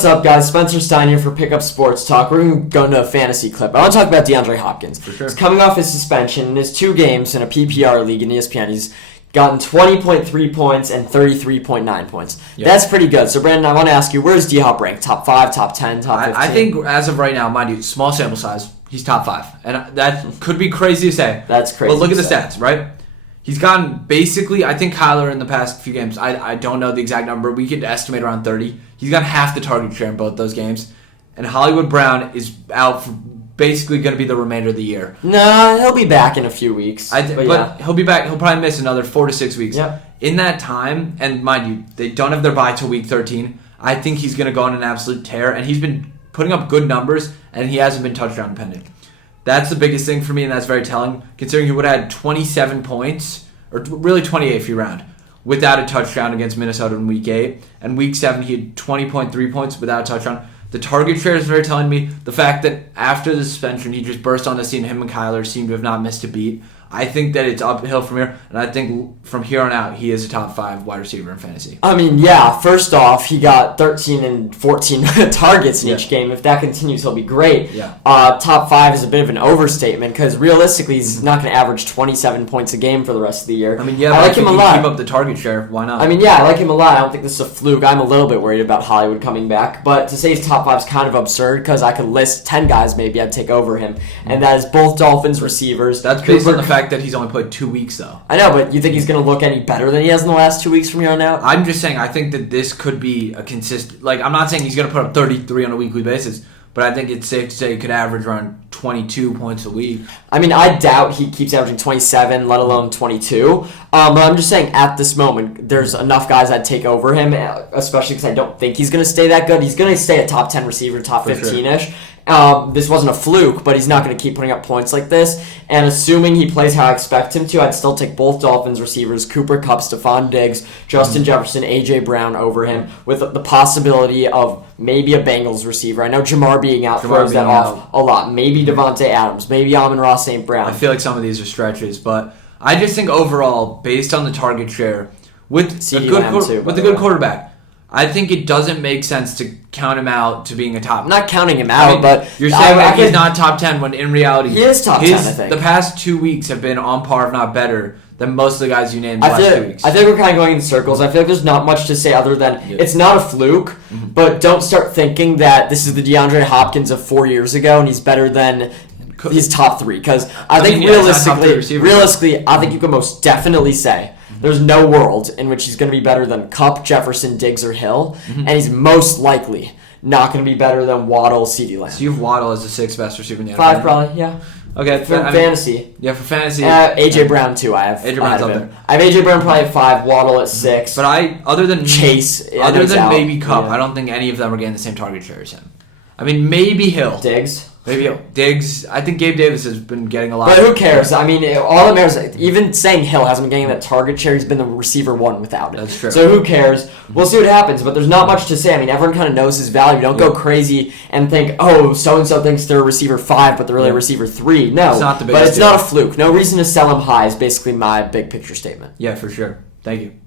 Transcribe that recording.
what's up, guys? Spencer Stein here for Pickup Sports Talk. We're going to go into a fantasy clip. I want to talk about DeAndre Hopkins. For sure. He's coming off his suspension. In his 2 games in a PPR league in ESPN, he's gotten 20.3 points and 33.9 points. Yep. That's pretty good. So, Brandon, I want to ask you, where's D-Hop ranked? Top 5, top 10, top 15? I think as of right now, mind you, small sample size, he's top 5. And that could be crazy to say. That's crazy. But look at the stats, right? He's gotten basically, I think Kyler in the past few games, I don't know the exact number. We could estimate around 30. He's got half the target share in both those games. And Hollywood Brown is out for basically going to be the remainder of the year. No, he'll be back in a few weeks. But he'll be back. He'll probably miss another 4 to 6 weeks. Yep. In that time, and mind you, they don't have their bye till week 13. I think he's going to go on an absolute tear. And he's been putting up good numbers, and he hasn't been touchdown dependent. That's the biggest thing for me, and that's very telling, considering he would have had 27 points, or really 28 if you round, without a touchdown against Minnesota in Week 8. And Week 7, he had 20.3 points without a touchdown. The target share is very telling me. The fact that after the suspension, he just burst on the scene, him and Kyler seem to have not missed a beat. I think that it's uphill from here, and I think from here on out, he is a top 5 wide receiver in fantasy. I mean, yeah, first off, he got 13 and 14 targets in each game. If that continues, he'll be great. Yeah. Top 5 is a bit of an overstatement because realistically, he's not going to average 27 points a game for the rest of the year. I mean, yeah, I like him a lot. Keep up the target share. Why not? I mean, yeah, I like him a lot. I don't think this is a fluke. I'm a little bit worried about Hollywood coming back, but to say he's top 5 is kind of absurd because I could list 10 guys maybe I'd take over him, and that is both Dolphins receivers. That's based on the fact that he's only played 2 weeks, though. I know, but you think he's going to look any better than he has in the last 2 weeks from here on out? I'm just saying I think that this could be a consistent... Like, I'm not saying he's going to put up 33 on a weekly basis, but I think it's safe to say he could average around 22 points a week. I mean, I doubt he keeps averaging 27, let alone 22. But I'm just saying, at this moment, there's enough guys I'd take over him, especially because I don't think he's going to stay that good. He's going to stay a top 10 receiver, top 15-ish. Sure. This wasn't a fluke, but he's not going to keep putting up points like this. And assuming he plays how I expect him to, I'd still take both Dolphins receivers, Cooper Kupp, Stephon Diggs, Justin Jefferson, A.J. Brown over him, with the possibility of maybe a Bengals receiver. I know Jamar being out throws that off a lot. Maybe Devontae Adams, maybe Amon-Ra St. Brown. I feel like some of these are stretches, but I just think overall, based on the target share, with a good quarterback, I think it doesn't make sense to count him out to being a top. I'm not counting him out, but you're saying that he's not top 10 when in reality he is top 10. I think the past 2 weeks have been on par, if not better, than most of the guys you named the last 2 weeks. I think we're kind of going in circles. I feel like there's not much to say other than it's not a fluke, but don't start thinking that this is the DeAndre Hopkins of 4 years ago and he's better than he's top 3. Because I think realistically, I think you can most definitely say there's no world in which he's going to be better than Kupp, Jefferson, Diggs, or Hill, and he's most likely not going to be better than Waddle, CeeDee Lamb. So you have Waddle as the 6th best receiver in the NFL? 5 probably, yeah. Okay, for fantasy. Yeah, for fantasy. A.J. Brown too. I have A.J. Brown's up there. I have A.J. Brown probably at 5, Waddle at 6. But other than Chase, maybe Kupp, I don't think any of them are getting the same target share as him. I mean, maybe Hill. Maybe Diggs. I think Gabe Davis has been getting a lot. But who cares? I mean, all that matters, even saying Hill hasn't been getting that target share, he's been the receiver 1 without it. That's true. So who cares? We'll see what happens, but there's not much to say. I mean, everyone kind of knows his value. Don't go crazy and think, oh, so-and-so thinks they're a receiver 5, but they're really a receiver 3. No, it's not the but it's not a fluke. No reason to sell him high is basically my big picture statement. Yeah, for sure. Thank you.